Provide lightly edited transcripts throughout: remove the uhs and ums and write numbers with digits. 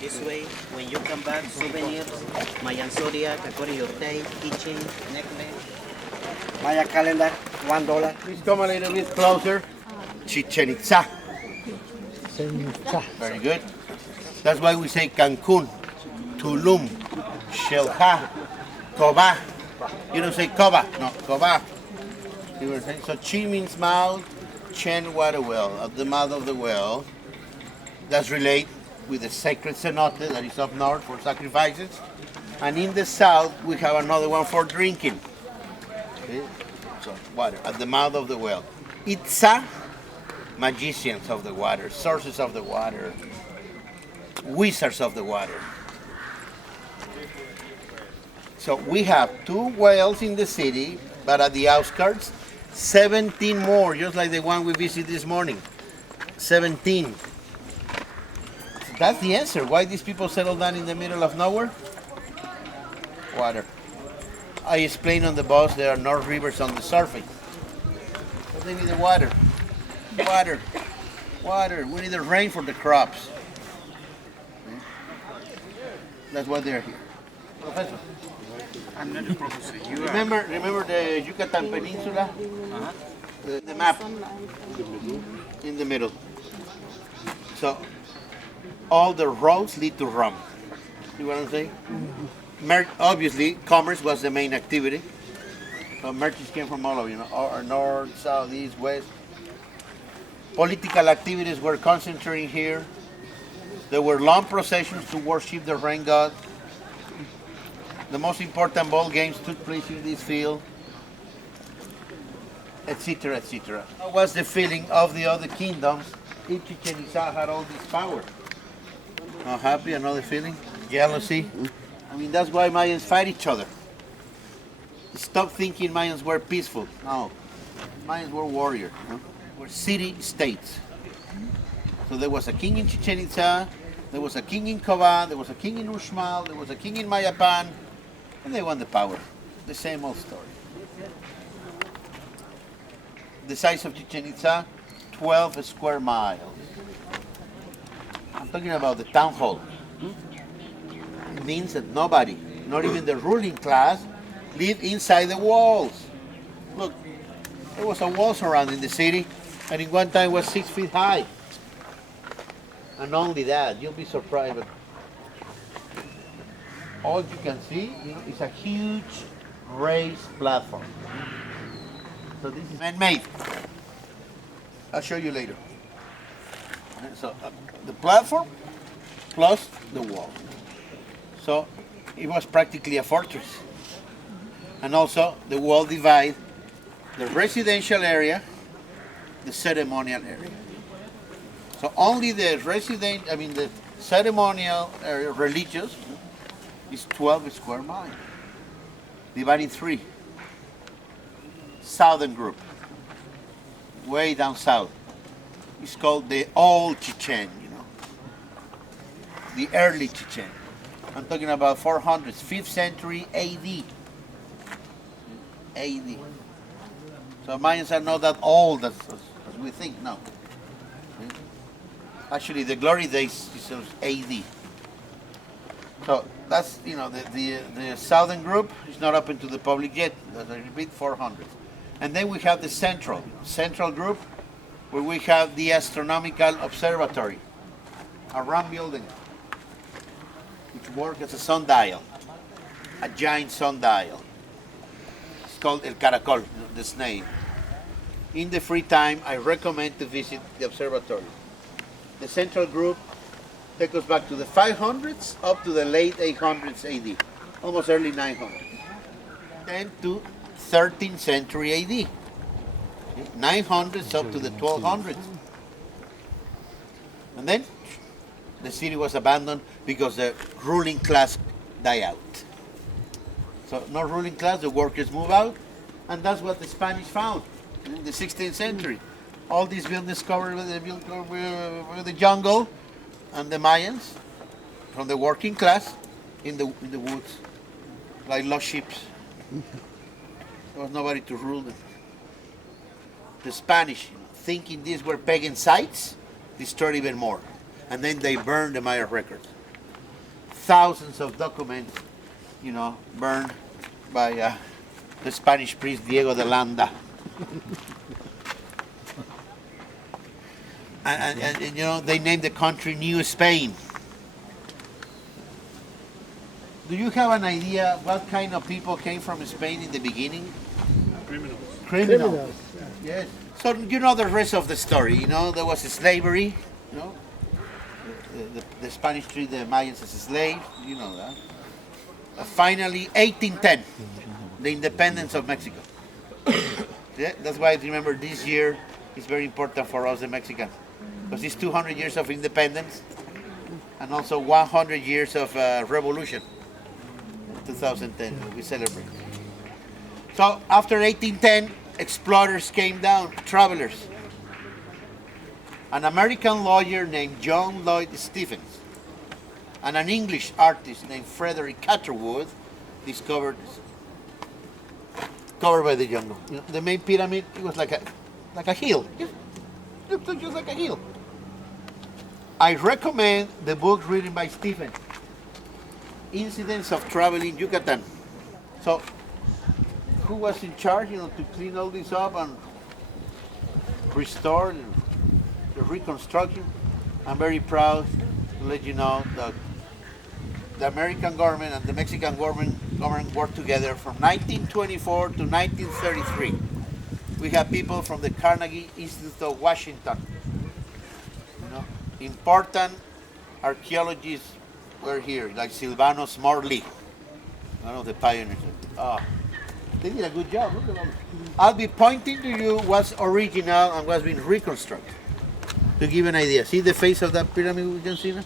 This way, when you come back, souvenirs, Mayan Zodiac, according to your day, kitchen, necklace. Maya calendar, $1. Please come a little bit closer. Chichen Itza. Very good. That's why we say Cancun, Tulum, Xelha, Coba. You don't say Coba, no, Coba. You were saying, so Chi means mouth, Chen water well, at the mouth of the well. That's related with the sacred cenote that is up north for sacrifices. And in the south, we have another one for drinking. Okay? So water, at the mouth of the well. Itza, magicians of the water, sources of the water, wizards of the water. So we have 2 wells in the city, but at the outskirts, 17 more, just like the one we visited this morning. 17. So that's the answer. Why these people settle down in the middle of nowhere? Water. I explained on the bus there are no rivers on the surface. But they need the water. Water. Water. We need the rain for the crops. That's why they're here. Professor. I'm not a professor. You are. Remember the Yucatan Peninsula? The map in the middle. So all the roads lead to Rome. See what I'm saying? Obviously, commerce was the main activity. So merchants came from all over, north, south, east, west. Political activities were concentrating here. There were long processions to worship the rain god. The most important ball games took place in this field, etc., etc. What was the feeling of the other kingdoms if Chichen Itza had all this power? Not happy, another feeling? Jealousy? I mean, that's why Mayans fight each other. Stop thinking Mayans were peaceful. No, Mayans were warriors. Were city-states. So there was a king in Chichen Itza, there was a king in Coba, there was a king in Uxmal, there was a king in Mayapan, and they won the power. The same old story. The size of Chichen Itza, 12 square miles. I'm talking about the town hall. It means that nobody, not even the ruling class, lived inside the walls. Look, there was a wall surrounding the city, and in one time was 6 feet high. And not only that, you'll be surprised, but all you can see is a huge raised platform. So this is man-made. I'll show you later. So the platform plus the wall. So it was practically a fortress. And also the wall divides the residential area, the ceremonial area. So only the the ceremonial area, religious, is 12 square miles, divided in 3. Southern group, way down south. It's called the old Chichen, the early Chichen. I'm talking about 400s, 5th century AD. AD. So Mayans are not that old as we think now. Actually, the glory days is AD. So that's, the southern group is not open to the public yet. As I repeat, 400. And then we have the central group, where we have the astronomical observatory, a round building, which works as a sundial, a giant sundial. It's called El Caracol, the snail. In the free time, I recommend to visit the observatory. The central group takes us back to the 500s up to the late 800s AD, almost early 900s. Then to 13th century AD, 900s up to the 1200s. And then the city was abandoned because the ruling class died out. So no ruling class, the workers move out, and that's what the Spanish found in the 16th century. All these buildings covered with the jungle, and the Mayans from the working class in the woods, like lost sheep. There was nobody to rule them. The Spanish, thinking these were pagan sites, destroyed even more. And then they burned the Maya records. thousands of documents, you know, burned by the Spanish priest Diego de Landa. And you know, they named the country New Spain. Do you have an idea what kind of people came from Spain in the beginning? Criminals. Criminals. Yes. So you know the rest of the story. You know, there was slavery. You know, the Spanish treated the Mayans as slaves. You know that. Finally, 1810, the independence of Mexico. Yeah, that's why I remember this year is very important for us, the Mexicans, because it's 200 years of independence and also 100 years of revolution. 2010, we celebrate. So after 1810, explorers came down, travelers. An American lawyer named John Lloyd Stephens and an English artist named Frederick Catherwood discovered covered by the jungle. You know, the main pyramid, it was like a hill. It looked just like a hill. I recommend the book written by Stephens, Incidents of Traveling Yucatan. So, who was in charge, you know, to clean all this up and restore the reconstruction? I'm very proud to let you know that the American government and the Mexican government worked together from 1924 to 1933. We have people from the Carnegie Institute of Washington. You know, important archaeologists were here, like Silvanus Morley, one of the pioneers. They did a good job. Look at all. I'll be pointing to you what's original and what's been reconstructed. To give you an idea, see the face of that pyramid we can see now?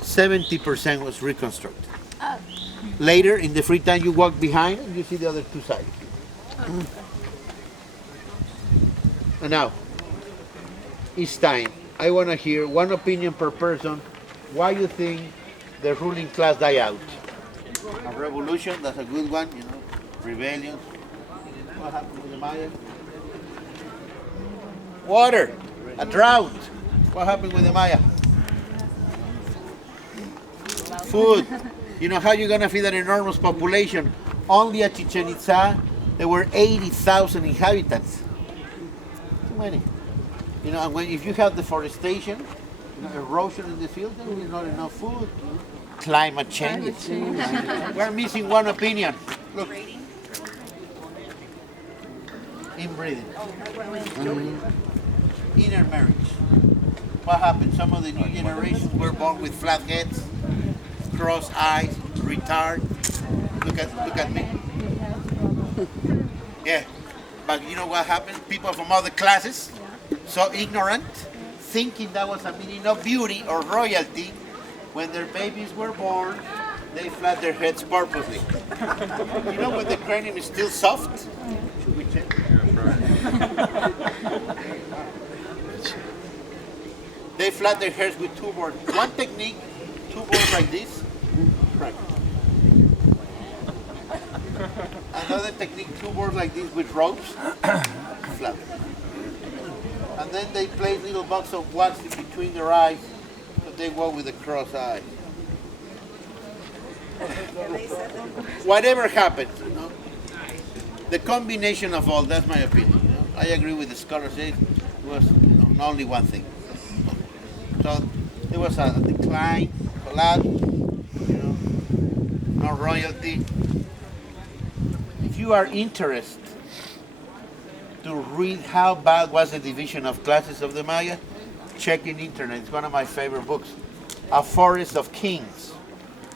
70% was reconstructed. Later, in the free time, you walk behind and you see the other two sides. And now, it's time. I want to hear one opinion per person. Why you think the ruling class died out? A revolution, that's a good one, you know. Rebellion. What happened with the Maya? Water. A drought. What happened with the Maya? Food. You know how you're going to feed an enormous population? Only at Chichen Itza, there were 80,000 inhabitants. Too many. You know, and if you have deforestation, you know, erosion in the field, then there's not enough food. Climate change. We're missing one opinion. Look. Inbreeding. Intermarriage. What happened? Some of the new generations were born with flat heads, cross eyes, retard. Look at me. Yeah. But you know what happened? People from other classes, so ignorant, thinking that was a meaning of beauty or royalty, when their babies were born, they flat their heads purposely. You know when the cranium is still soft? Should we check? They flat their hairs with two boards. One technique, two boards like this. Right. Another technique, two boards like this with ropes. Flat. And then they place little box of wax in between their eyes, so they walk with a cross eye. Whatever happens, you know, the combination of all, that's my opinion. You know. I agree with the scholars, it was, you know, only one thing. So there was a decline, collapse, you know, no royalty. If you are interested to read how bad was the division of classes of the Maya, check in internet. It's one of my favorite books, A Forest of Kings.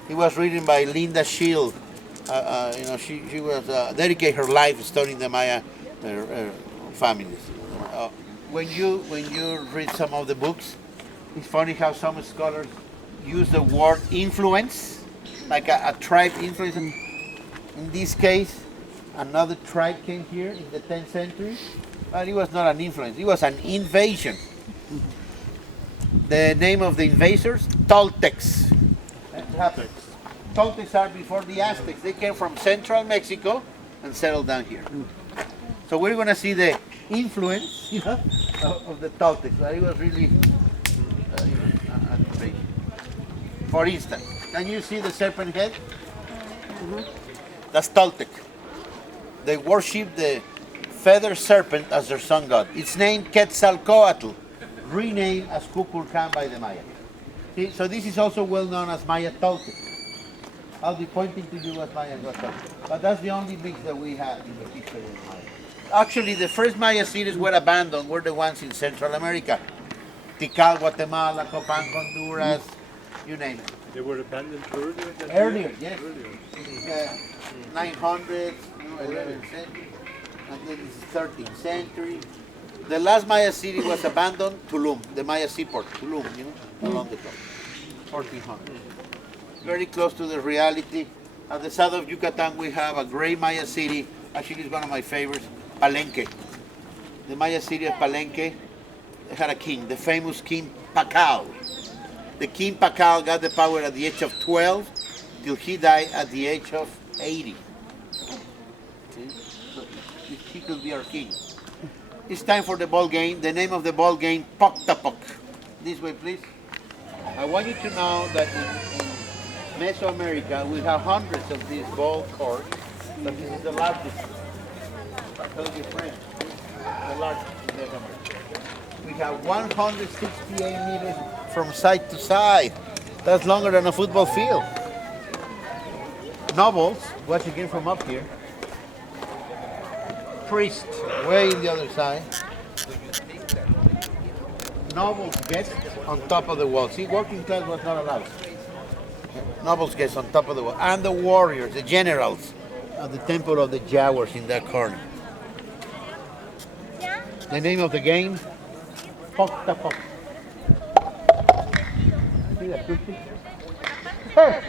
It was written by Linda Shield. You know, she was dedicated her life studying the Maya families. When you read some of the books, it's funny how some scholars use the word influence, like a tribe influence. In this case, another tribe came here in the 10th century, but it was not an influence, it was an invasion. The name of the invaders, Toltecs. Toltecs are before the Aztecs. They came from central Mexico and settled down here. So we're going to see the influence, you know, of the Toltecs. It was really an invasion. For instance, Can you see the serpent head? That's Toltec. They worship the feather serpent as their sun god. It's named Quetzalcoatl, renamed as Kukulkan by the Maya. See, so this is also well known as Maya Toltec. I'll be pointing to you as Maya Toltec. But that's the only mix that we have in the history of Maya. Actually, the first Maya cities were abandoned were the ones in Central America. Tikal, Guatemala, Copan, Honduras, you name it. They were abandoned earlier than Earlier, yes. Earlier. 900s, 11th century, and then it's 13th century. The last Maya city was abandoned, Tulum, the Maya seaport, Tulum, along the coast, 1400. Very close to the reality. At the south of Yucatan, we have a great Maya city. Actually, it's one of my favorites, Palenque. The Maya city of Palenque had a king, the famous King Pacal. The King Pacal got the power at the age of 12 till he died at the age of 80. See? So he could be our king. It's time for the ball game. The name of the ball game, Pok Tapok. This way, please. I want you to know that in Mesoamerica, we have hundreds of these ball courts, but this is the largest. Tell your friends, the largest in Mesoamerica. We have 168 meters from side to side. That's longer than a football field. Nobles, watch again from up here. Priest, way in the other side. Nobles get on top of the wall. See, working class was not allowed. Nobles get on top of the wall. And the warriors, the generals, at the temple of the Jaguars in that corner. The name of the game, Pok Tapok. See the acoustic? Hey!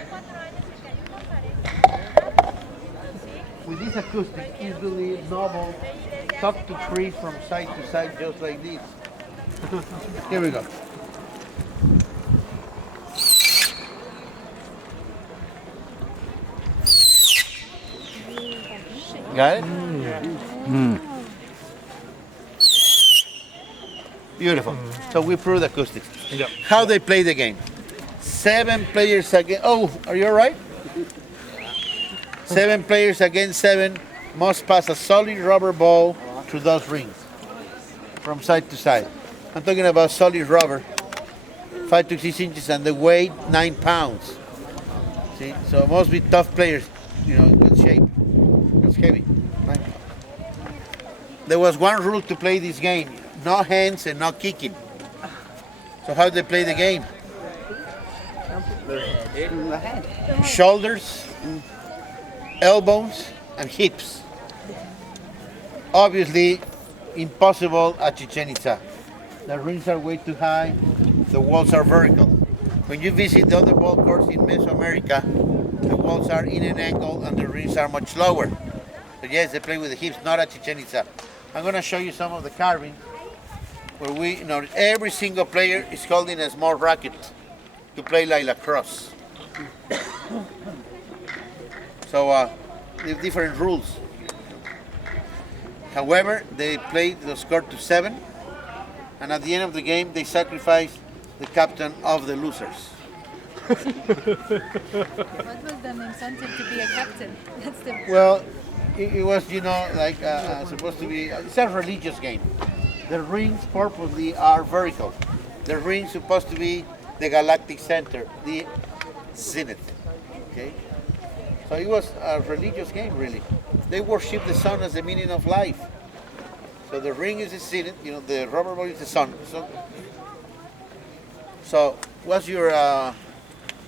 With this acoustic, easily noble, talk to trees from side to side, just like this. Here we go. Got it? Beautiful. So we prove the acoustics. Yep. How they play the game. 7 players against. Oh, are you all right? 7 players against 7 must pass a solid rubber ball through those rings from side to side. I'm talking about solid rubber, 5 to 6 inches, and the weight 9 pounds. See, so it must be tough players, in good shape. It's heavy. Right? There was one rule to play this game: no hands and no kicking. So how do they play the game? Shoulders, elbows, and hips. Obviously, impossible at Chichen Itza. The rings are way too high, the walls are vertical. When you visit the other ball courts in Mesoamerica, the walls are in an angle and the rings are much lower. So yes, they play with the hips, not at Chichen Itza. I'm going to show you some of the carvings where every single player is holding a small racket to play like lacrosse. So they have different rules. However, they play the score to 7, and at the end of the game, they sacrifice the captain of the losers. What was the incentive to be a captain? That's the Well, it was, supposed to be, it's a religious game. The rings purposely are vertical. The rings supposed to be the galactic center, the zenith. Okay? So it was a religious game, really. They worship the sun as the meaning of life. So the ring is the zenith, the rubber ball is the sun. So what's your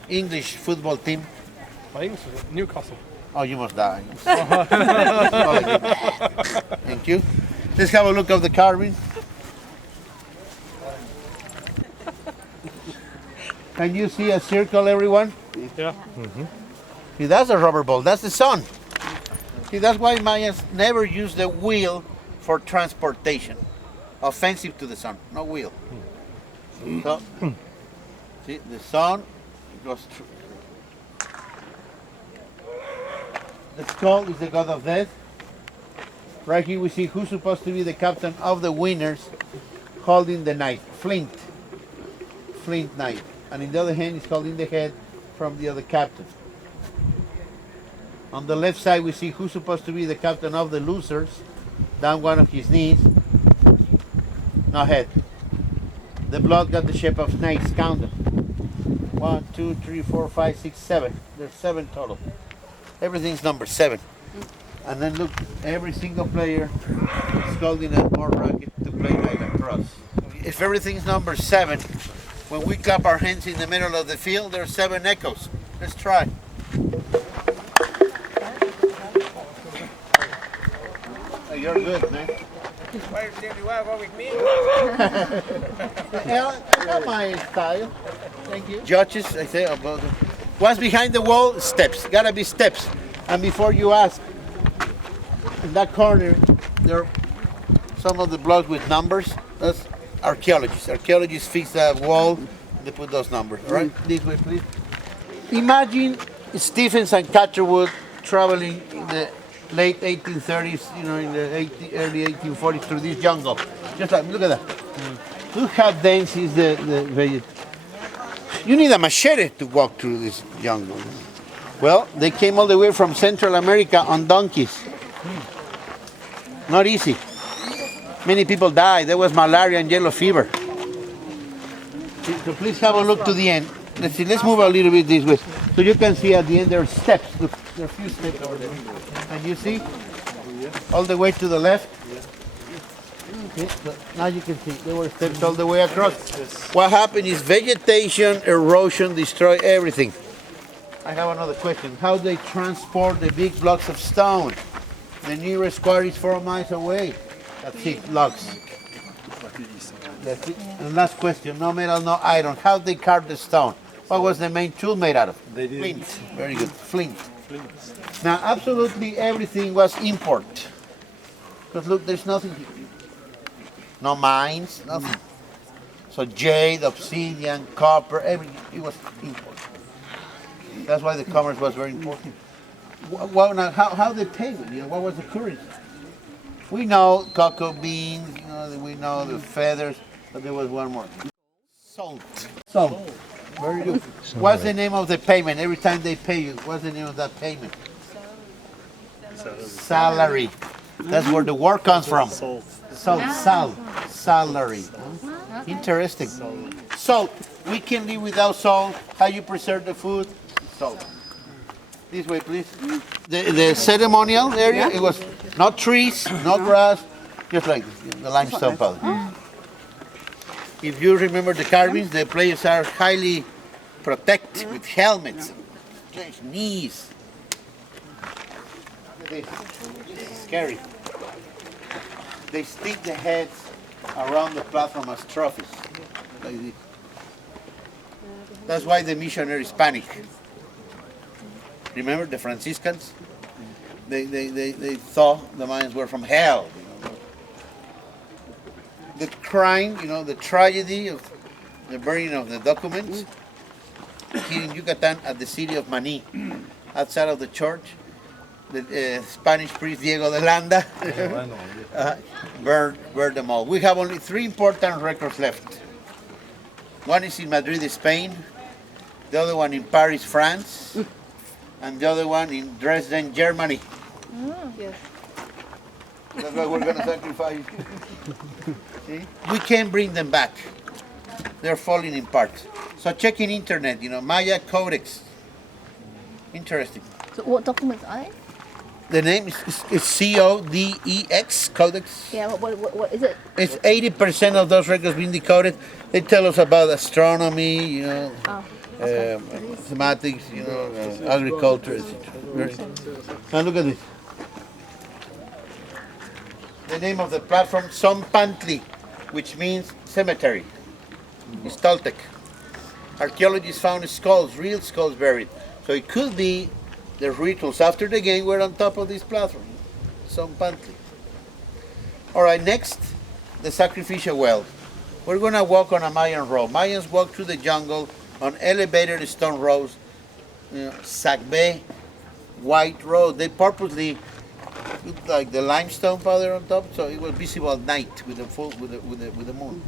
English football team? My English is Newcastle. Oh, you must die. Thank you. Let's have a look at the carving. Can you see a circle, everyone? Yeah. See, that's a rubber ball. That's the sun. See, that's why Mayans never use the wheel for transportation. Offensive to the sun, no wheel. So, see, the sun goes through. The skull is the god of death. Right here we see who's supposed to be the captain of the winners holding the knife, flint knife. And in the other hand is holding the head from the other captain. On the left side, we see who's supposed to be the captain of the losers. Down one of his knees. No head. The blood got the shape of snakes. Count them. 1, 2, 3, 4, 5, 6, 7. There's 7 total. Everything's number 7. And then look, every single player is holding a more racket to play like a cross. If everything's number 7, when we clap our hands in the middle of the field, there's 7 echoes. Let's try. Oh, you're good, man. Why did you want to go with me? Not my style. Thank you. Judges, I say about it. What's behind the wall? Steps. Gotta be steps. And before you ask, in that corner, there are some of the blocks with numbers. That's archaeologists. Archaeologists fix that wall. They put those numbers. All right, this way, please. Imagine Stephens and Catcherwood traveling in the late 1830s, in the early 1840s through this jungle. Just like, look at that. Look how dense is the vegetation. You need a machete to walk through this jungle. Well, they came all the way from Central America on donkeys. Not easy. Many people died. There was malaria and yellow fever. So please have a look to the end. Let's see. Let's move a little bit this way, so you can see at the end there are steps. Look, there are a few steps over there. And you see, all the way to the left. Okay, so now you can see there were steps all the way across. What happened is vegetation, erosion, destroy everything. I have another question. How do they transport the big blocks of stone? The nearest quarry is 4 miles away. That's it, logs. That's it. And last question, no metal, no iron. How they carve the stone? What was the main tool made out of? Flint. Very good, flint. Now, absolutely everything was import. Because look, there's nothing here. No mines, nothing. So jade, obsidian, copper, everything, it was import. That's why the commerce was very important. Well, now, how they paid it? What was the currency? We know cocoa beans, we know the feathers, but there was one more. Salt. Salt. Very good. What's the name of the payment? Every time they pay you, what's the name of that payment? Salary. That's where the word comes from. Salt. Salary. Interesting. Salt. We can live without salt. How you preserve the food? Salt. This way, please. The ceremonial area, it was not trees, no grass, just like the limestone powder. If you remember the carvings, the players are highly protected with helmets, knees. Look at this. This is scary. They stick the heads around the platform as trophies, like this. That's why the missionaries panic. Remember the Franciscans? They thought the Mayans were from hell. The crime, the tragedy of the burning of the documents here in Yucatan at the city of Mani, outside of the church. The Spanish priest Diego de Landa burned them all. We have only 3 important records left. One is in Madrid, Spain. The other one in Paris, France. And the other one in Dresden, Germany. Yes. That's why we're going to sacrifice. See? We can't bring them back. They're falling in parts. So check in internet, Maya Codex. Interesting. So what documents are they? The name is CODEX, Codex. Yeah, what is it? It's 80% of those records being decoded. They tell us about astronomy, mathematics, agriculture, etc. Now look at this. The name of the platform, Zompantli, which means cemetery. It's Toltec. Archaeologists found skulls, real skulls buried. So it could be the rituals after the game were on top of this platform. Zompantli. All right, next, the sacrificial well. We're going to walk on a Mayan road. Mayans walk through the jungle on elevated stone roads, Sagbe, white road. They purposely put like the limestone powder on top, so it was visible at night with the moon.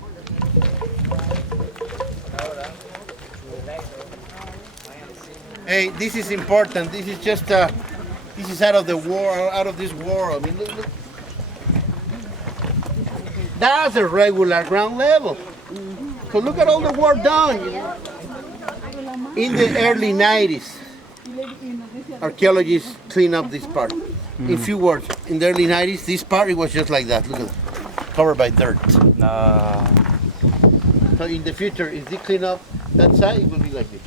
Hey, this is important. This is just this is out of the world, out of this world. I mean, look. That's a regular ground level. So look at all the work done. You know? In the early 90s, archaeologists cleaned up this part. In few words, in the early 90s, this part it was just like that. Look at it, covered by dirt. So in the future, if they clean up that side, it will be like this.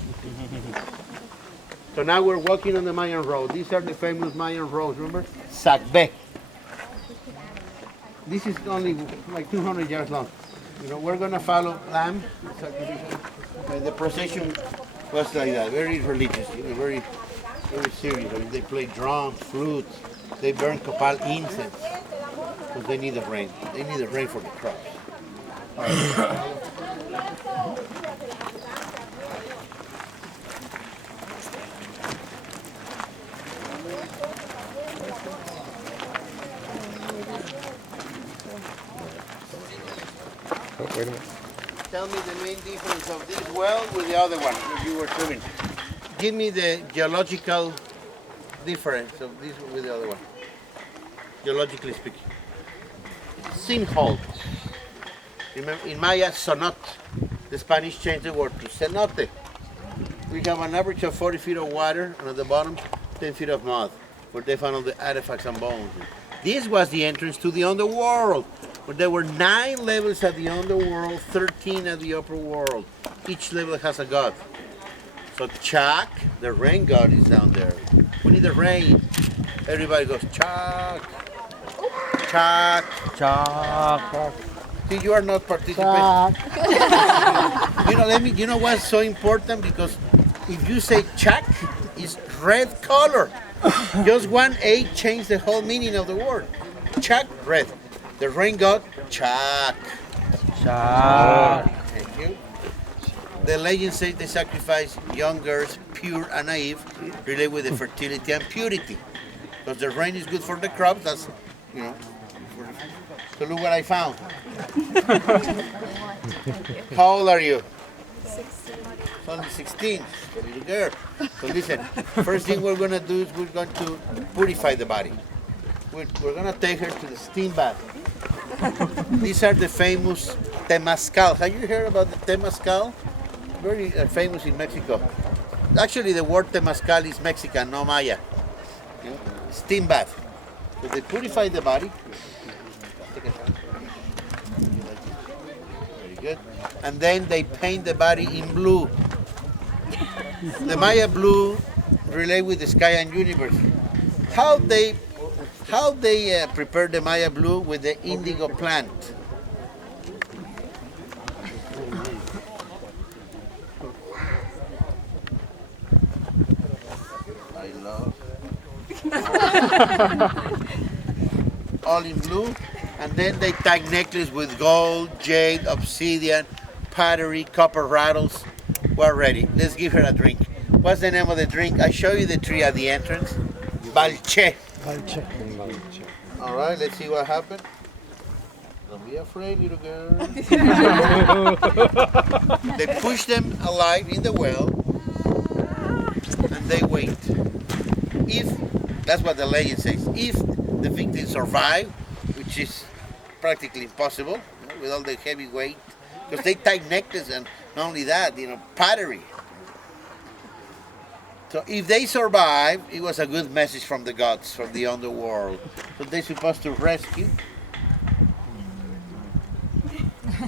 So now we're walking on the Mayan road. These are the famous Mayan roads, remember? Sacbe. This is only like 200 yards long. You know, we're gonna follow lamb. The procession was like that, very religious, you know, very serious. I mean, they play drums, flutes, they burn copal incense because they need the rain. They need the rain for the crops. All right. Wait a minute. Tell me the main difference of this well with the other one that you were swimming. Give me the geological difference of this with the other one, geologically speaking. Sinkhole. Remember, in Maya, sonot. The Spanish changed the word to cenote. We have an average of 40 feet of water, and at the bottom, 10 feet of mud, where they found all the artifacts and bones. This was the entrance to the underworld, where there were 9 levels at the underworld, 13 at the upper world. Each level has a god. So Chak, the rain god, is down there. We need the rain. Everybody goes, Chak, Chak, Chak. See, you are not participating. You know what's so important? Because if you say Chak, it's red color. Just one A changed the whole meaning of the word. Chak, red. The rain god, Chak. Chak. Thank you. The legend says they sacrifice young girls, pure and naive, related with the fertility and purity. Because the rain is good for the crops, that's, you know. So look what I found. How old are you? 16. Only 16, a little girl. So listen, first thing we're going to do is we're going to purify the body. We're going to take her to the steam bath. These are the famous temazcal. Have you heard about the temazcal? Very famous in Mexico. Actually, the word temazcal is Mexican, no Maya. Steam bath. So they purify the body. Very good. And then they paint the body in blue. The Maya blue relate with the sky and universe. How they prepare the Maya blue with the indigo plant. I love. All in blue, and then they tie necklace with gold, jade, obsidian, pottery, copper rattles. We're ready. Let's give her a drink. What's the name of the drink? I show you the tree at the entrance. Balche. All right, let's see what happened. Don't be afraid, little girl. They push them alive in the well, and they wait. If, that's what the legend says, if the victims survive, which is practically impossible, you know, with all the heavy weight, because they tie necklace and not only that, you know, pottery. So if they survive, it was a good message from the gods, from the underworld. So they're supposed to rescue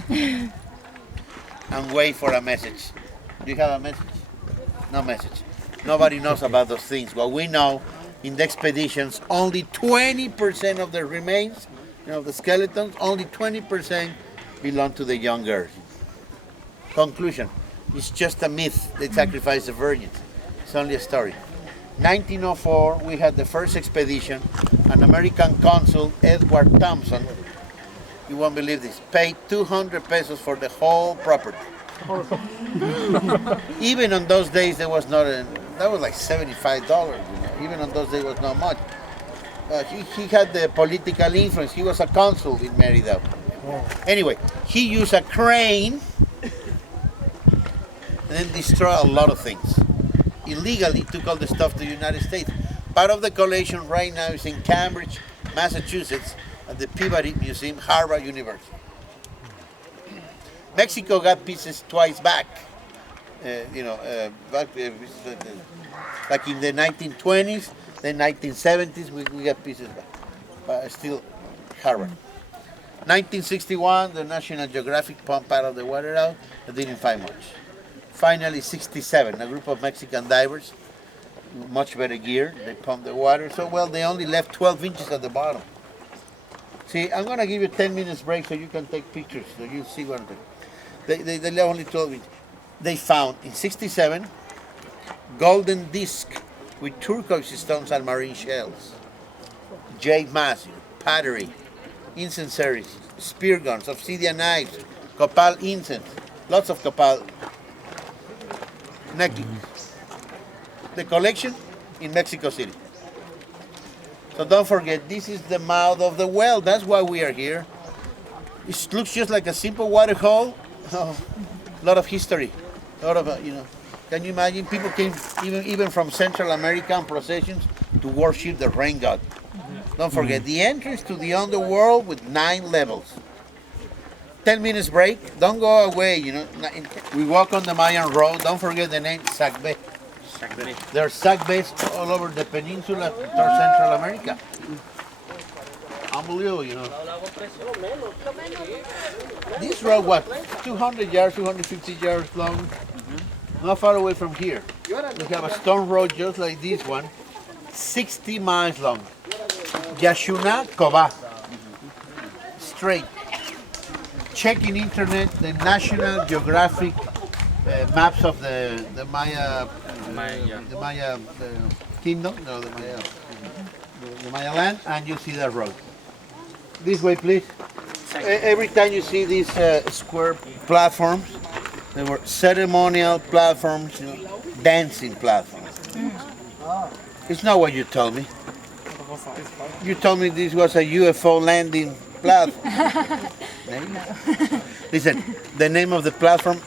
and wait for a message. Do you have a message? No message. Nobody knows about those things. What we know, in the expeditions, only 20% of the remains, you know, the skeletons, only 20% belong to the young girls. Conclusion, it's just a myth. They sacrifice the virgins. It's only a story. 1904, we had the first expedition. An American consul, Edward Thompson, you won't believe this, paid 200 pesos for the whole property. Even on those days, there was not that was like $75. You know? Even on those days, was not much. He had the political influence. He was a consul in Merida. Anyway, he used a crane and then destroyed a lot of things. illegally took all the stuff to the United States. Part of the collection right now is in Cambridge, Massachusetts, at the Peabody Museum, Harvard University. Mexico got pieces twice back. Like in the 1920s, then 1970s, we got pieces back. But still Harvard. 1961, the National Geographic pumped part of the water out, but didn't find much. Finally, 67, a group of Mexican divers, much better gear, they pumped the water so well they only left 12 inches at the bottom. See, I'm gonna give you 10 minutes break so you can take pictures, so you see what I'm doing. They left only 12 inches. They found in 67 golden disc with turquoise stones and marine shells, jade mask, pottery, incensaries, spear guns, obsidian knives, copal incense, lots of copal necklace. The collection in Mexico City. So don't forget, this is the mouth of the well. That's why we are here. It looks just like a simple water hole. Oh, a lot of history. A lot of, can you imagine? People came even from Central American processions to worship the rain god. Don't forget, the entrance to the underworld with 9 levels. 10 minutes break. Don't go away, We walk on the Mayan road. Don't forget the name Sacbe. There are Sacbes all over the peninsula towards Central America. Unbelievable, This road, what, 200 yards, 250 yards long? Not far away from here. We have a stone road just like this one, 60 miles long. Yashuna Koba. Straight. Check in internet the National Geographic maps of the Maya kingdom, no, the Maya land, and you see that road. This way, please. Every time you see these square platforms, they were ceremonial platforms, dancing platforms. It's not what you told me. You told me this was a UFO landing platform. Listen, the name of the platform,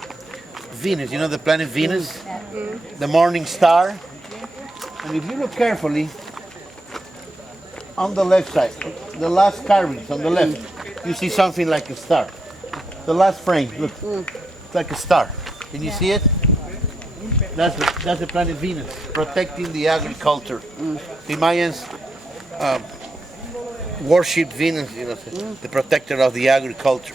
Venus. You know the planet Venus? The morning star. And if you look carefully, on the left side, the last carvings on the left, you see something like a star. The last frame, look, it's like a star. Can you see it? That's the planet Venus, protecting the agriculture. The Mayans worship Venus, the protector of the agriculture.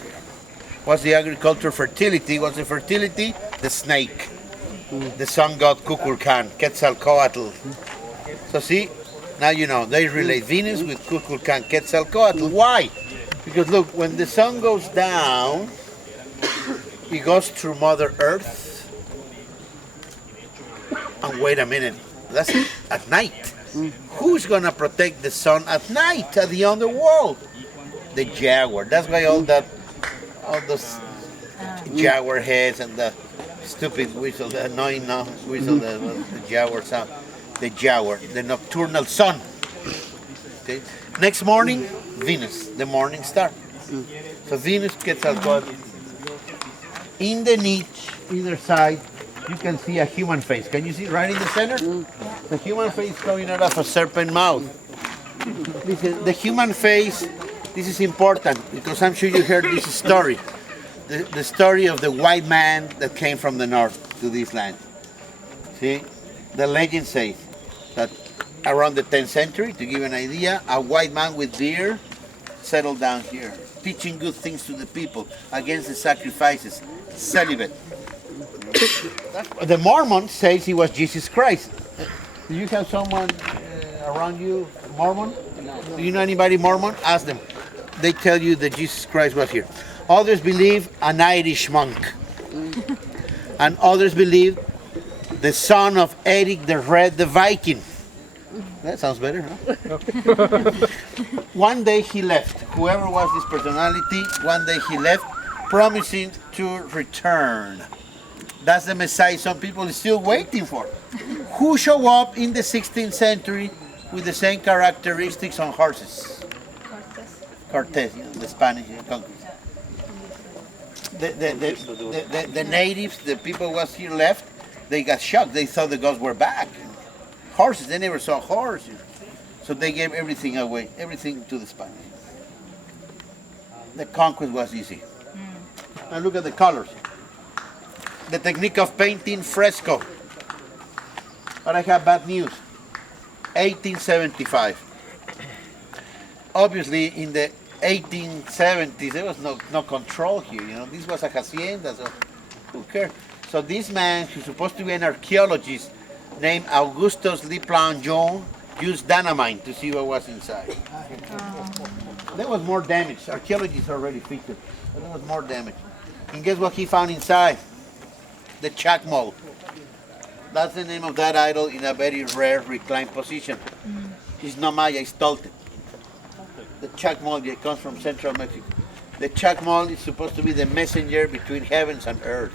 What's the agriculture fertility? What's the fertility? The snake. The sun god Kukulkan, Quetzalcoatl. So see, now you know, they relate Venus with Kukulkan, Quetzalcoatl. Why? Because look, when the sun goes down, it goes through Mother Earth. And wait a minute, that's at night. Who's gonna protect the sun at night at the underworld? The jaguar. That's why all those jaguar heads and the stupid whistle, the annoying whistle, the jaguar sound. The jaguar, the nocturnal sun. Okay. Next morning, Venus, the morning star. So Venus gets out. In the niche, either side, you can see a human face. Can you see right in the center? The human face coming out of a serpent mouth. Listen, the human face, this is important because I'm sure you heard this story. The story of the white man that came from the north to this land. See, the legend says that around the 10th century, to give you an idea, a white man with beard settled down here, teaching good things to the people against the sacrifices, celibate. The Mormon says he was Jesus Christ. Do you have someone around you Mormon? Do you know anybody Mormon? Ask them. They tell you that Jesus Christ was here. Others believe an Irish monk. And others believe the son of Eric the Red, the Viking. That sounds better, huh? One day he left. Whoever was this personality, one day he left, promising to return. That's the Messiah some people are still waiting for. Who show up in the 16th century with the same characteristics on horses? Cortez, the Spanish conqueror. The natives, the people who was here left, they got shocked. They thought the gods were back. Horses, they never saw a horse. So they gave everything away, everything to the Spanish. The conquest was easy. Now look at the colors. The technique of painting fresco. But I have bad news. 1875. Obviously, in the 1870s, there was no control here. You know, this was a hacienda, so who cares? So this man, who's supposed to be an archaeologist, named Augustus Leplanjon, used dynamite to see what was inside. There was more damage. Archaeologists already fixed it, but there was more damage. And guess what he found inside? The chacmol. That's the name of that idol in a very rare reclined position. It's not Maya, it's Toltec. The chacmol comes from central Mexico. The chacmol is supposed to be the messenger between heavens and earth.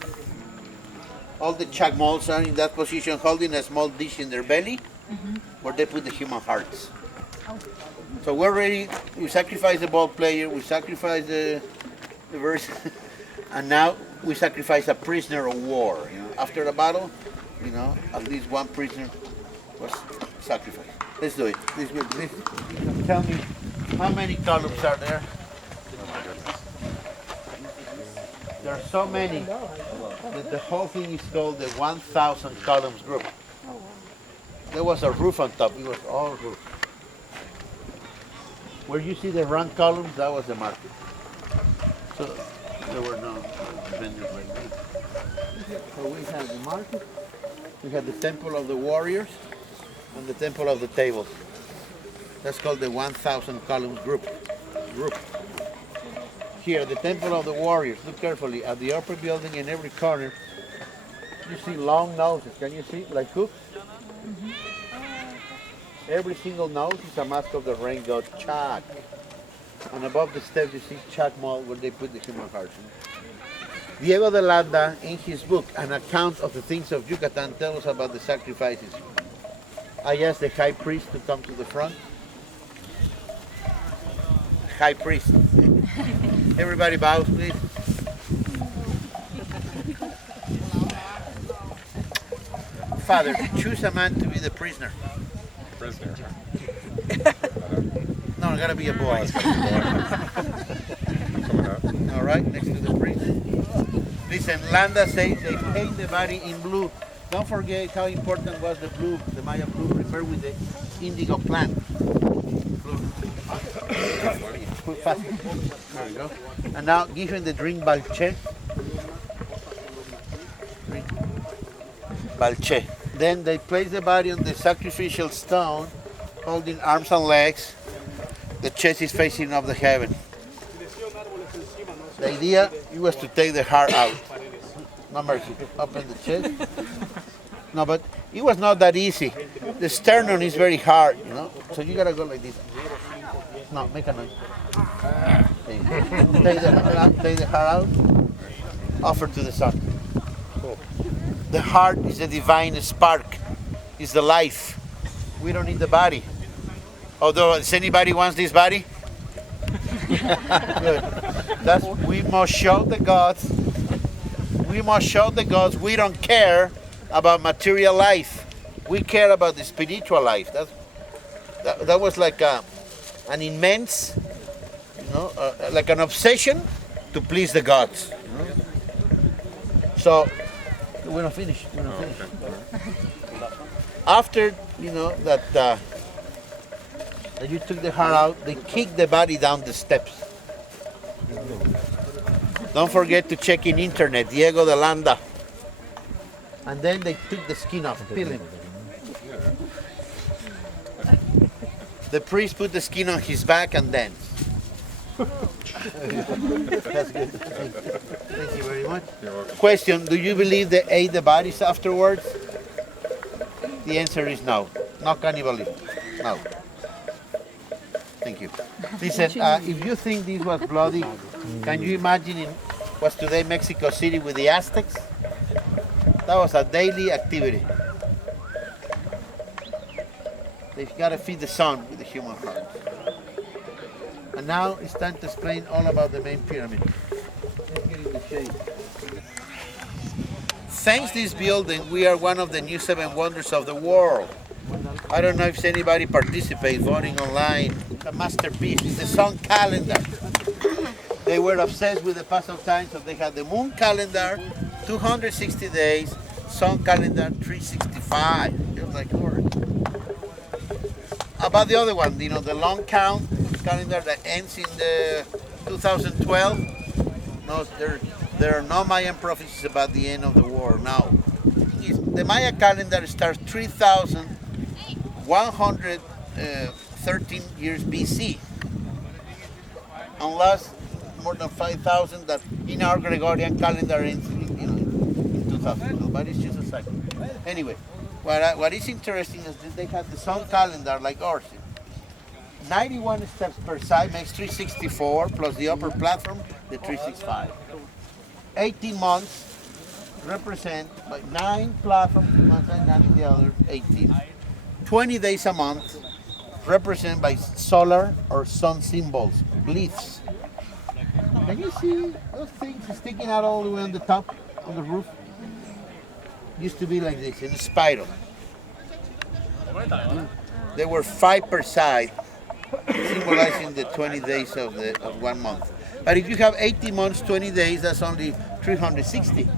All the chacmols are in that position holding a small dish in their belly where they put the human hearts. So we're ready, we sacrifice the ball player, we sacrifice the verse, and now we sacrifice a prisoner of war. You know, after the battle, you know, at least one prisoner was sacrificed. Let's do it. This tell me how many columns are there? There are so many that the whole thing is called the 1,000 columns group. There was a roof on top. It was all roof. Where you see the round columns, that was the market. So there were no vendors like that. So we have the market. We have the temple of the warriors and the temple of the tables. That's called the 1,000 columns group. Here, the temple of the warriors. Look carefully at the upper building in every corner. You see long noses. Can you see like hooks? Every single nose is a mask of the rain god Chak. And above the steps you see Chacmol where they put the human heart. Diego de Landa, in his book, An Account of the Things of Yucatan, tells us about the sacrifices. I asked the high priest to come to the front. High priest. Everybody bows, please. Father, choose a man to be the prisoner. Prisoner. No, it gotta be a boy. All right, next to the priest. Listen, Landa says they paint the body in blue. Don't forget how important was the blue, the Maya blue, prepared with the indigo plant. Blue. Fast. There you go. And now give him the drink balche. Drink. Balche. Then they place the body on the sacrificial stone, holding arms and legs. The chest is facing up the heaven. The idea was to take the heart out. No mercy. Open the chest. No, but it was not that easy. The sternum is very hard, you know. So you gotta go like this. No, make a noise. Take the heart out. Offer to the sun. The heart is the divine spark. It's the life. We don't need the body. Although, does anybody wants this body? Good. We must show the gods. We must show the gods we don't care about material life. We care about the spiritual life. That was like an immense, you know, like an obsession to please the gods. You know? So we're not finished. After you know that you took the heart out, they kicked the body down the steps. Don't forget to check in internet, Diego de Landa. And then they took the skin off, peeling. The priest put the skin on his back and danced. That's good. Thank you very much. Question, do you believe they ate the bodies afterwards? The answer is no. No cannibalism. No. Thank you. Listen, if you think this was bloody, can you imagine it was today Mexico City with the Aztecs? That was a daily activity. They've got to feed the sun with the human heart. And now it's time to explain all about the main pyramid. Let's get in the shade. thanks to this building, we are one of the new 7 wonders of the world. I don't know if anybody participates voting online. It's a masterpiece. It's the sun calendar. They were obsessed with the pass of time, so they had the moon calendar, 260 days, sun calendar, 365. It was like, Lord. About the other one, you know, the long count calendar that ends in the 2012. No, there are no Mayan prophecies about the end of the world. Now, the Maya calendar starts 3,113 years BC, unless more than 5,000 that in our Gregorian calendar ends in 2000. But it's just a cycle. Anyway, what is interesting is that they have the sun calendar like ours. 91 steps per side makes 364 plus the upper platform, the 365. 18 months represent by 9 platforms in one side, 9 in the other, 18. 20 days a month represent by solar or sun symbols, glyphs. Can you see those things sticking out all the way on the top, on the roof? Used to be like this, in a spiral. There were 5 per side, symbolizing the 20 days of 1 month. But if you have 18 months, 20 days, that's only 360.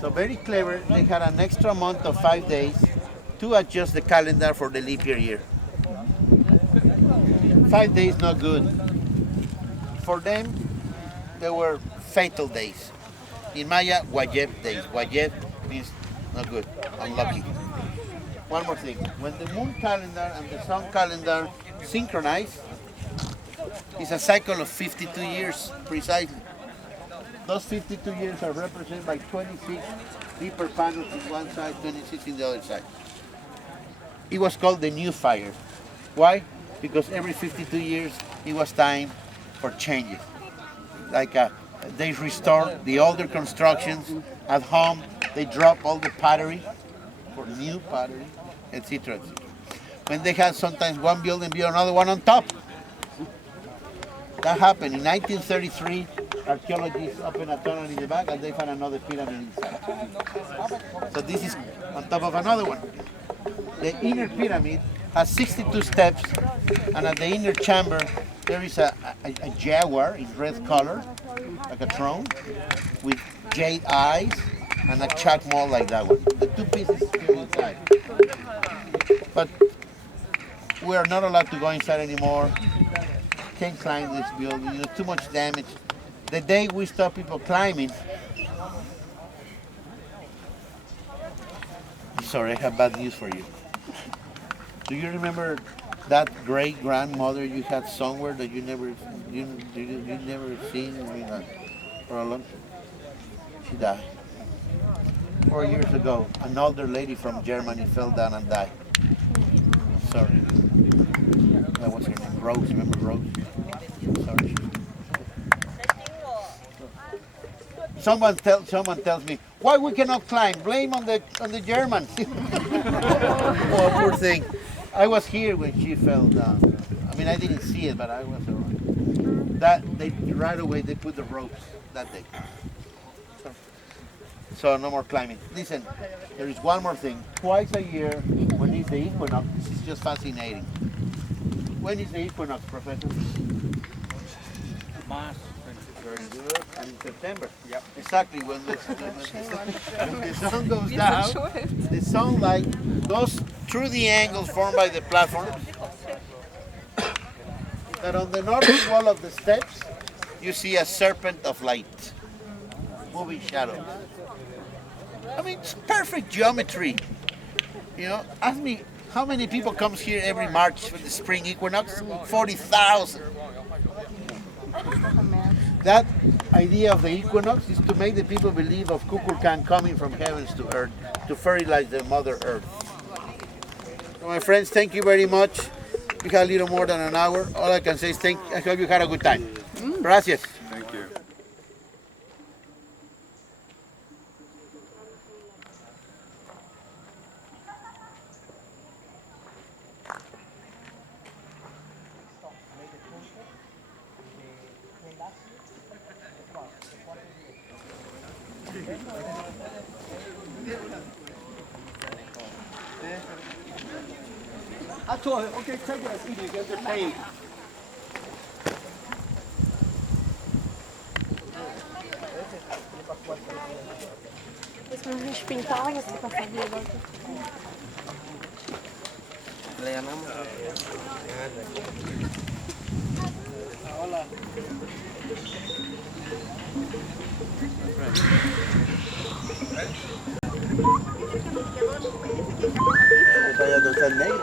So very clever, they had an extra month of 5 days to adjust the calendar for the leap year. 5 days not good. For them, they were fatal days. In Maya, Wayeb days. Wayeb means not good, unlucky. One more thing, when the moon calendar and the sun calendar synchronize, it's a cycle of 52 years precisely. Those 52 years are represented by 26 deeper panels on one side, 26 in the other side. It was called the new fire. Why? Because every 52 years it was time for changes. Like they restored the older constructions at home, they dropped all the pottery for new pottery, etc. When they had sometimes one building build another one on top. That happened in 1933. Archaeologists opened a tunnel in the back and they found another pyramid inside. So this is on top of another one. The inner pyramid has 62 steps, and at the inner chamber there is a jaguar in red color, like a throne, with jade eyes and a chalk mold like that one. The 2 pieces still inside. But we are not allowed to go inside anymore. Can't climb this building, too much damage. The day we stop people climbing, sorry, I have bad news for you. Do you remember that great grandmother you had somewhere that you never seen? I mean, for a long time? She died. 4 years ago, an older lady from Germany fell down and died. Sorry. That was her name, Rose. Remember Rose? Sorry. Someone tells me, why we cannot climb? Blame on the Germans. Oh, poor thing. I was here when she fell down. I mean, I didn't see it, but I was around. Right away they put the ropes that day. So no more climbing. Listen, there is one more thing. Twice a year, when is the equinox, this is just fascinating. When is the equinox, Professor? March. Very good. And in September. Yep. Exactly when the sun goes down, the sunlight goes through the angles formed by the platform. That on the northern wall of the steps, you see a serpent of light, moving shadows. I mean, it's perfect geometry. Ask me how many people comes here every March for the spring equinox? 40,000. That idea of the equinox is to make the people believe of Kukulkan coming from heavens to earth to fertilize the Mother Earth. So my friends, thank you very much. We had a little more than an hour. All I can say is I hope you had a good time. Gracias. Thank you. I told her, okay, take it as easy because they're paying. Pues me despintaba que se pasaba el otro. Le llamamos. Esta ya no está negra.